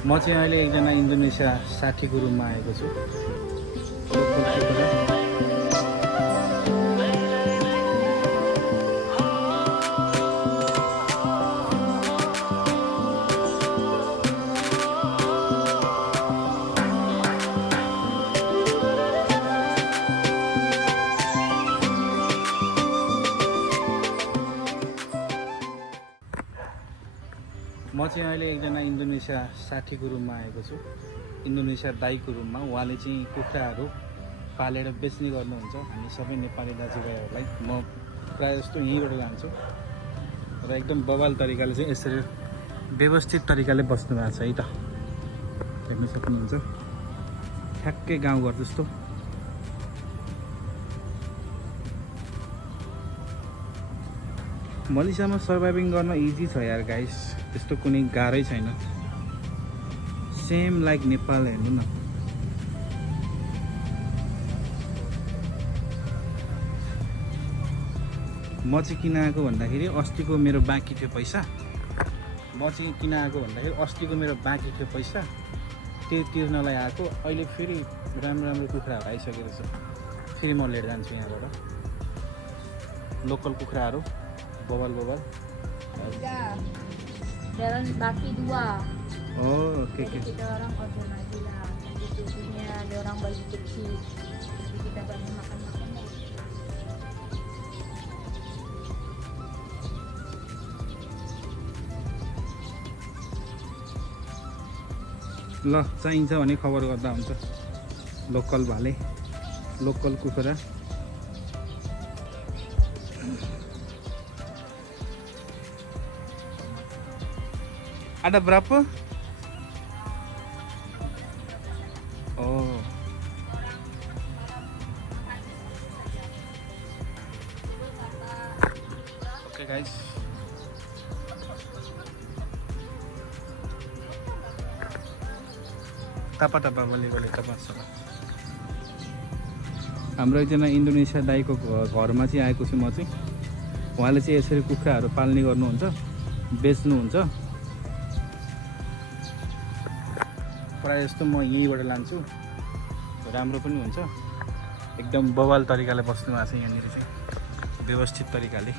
म चाहिँ अहिले एकजना इन्डोनेसिया साथीको रुममा आएको छु। म चाहिँ अहिले एकजना इन्डोनेसिया साथीको रुममा आएको छु। इन्डोनेसिया दाइको रुममा। उहाँले चाहिँ कुखुराहरू पालेर बेच्ने गर्नुहुन्छ। हामी सबै नेपाली दाजुभाइहरूलाई म प्रायः जस्तो यहीँबाट लान्छु र एकदम बवाल तरिकाले चाहिँ यसरी व्यवस्थित तरिकाले बस्नु भएको छ है त, हेर्न सक्नुहुन्छ। ठ्याक्कै गाउँघर जस्तो। मलेसियामा सर्भाइभिङ गर्न इजी छ यार गाइस, त्यस्तो कुनै गाह्रै छैन। सेम लाइक नेपाल हेर्नु न। म चाहिँ किन आएको भन्दाखेरि अस्तिको मेरो बाँकी थियो पैसा। त्यो तिर्नलाई आएको। अहिले फेरि राम्रो राम्रो कुखुराहरू आइसकेको छ। फेरि म लिएर जान्छु यहाँबाट लोकल कुखुराहरू, bubble Dan baki 2. Oh, oke. Jadi kita orang order lagi lah. Nanti biasanya ada orang bagi kecil. Jadi kita banyak makan-makan. ल चाहिन्छ भने खबर गर्दा हुन्छ। लोकल भाले, लोकल कुखुरा। Ada berapa? Oh. Oke guys. Tapa boleh tapa sama. हाम्रो एकजना इन्डोनेसिया दाइको घरमा चाहिँ आएको छु म चाहिँ। उहाँले चाहिँ यसरी कुखुराहरू पाल्ने गर्नुहुन्छ, बेच्नुहुन्छ। प्रायः जस्तो म यहीँबाट लान्छु, राम्रो पनि हुन्छ। एकदम बवाल तरिकाले बस्नु भएको छ यहाँनिर चाहिँ, व्यवस्थित तरिकाले।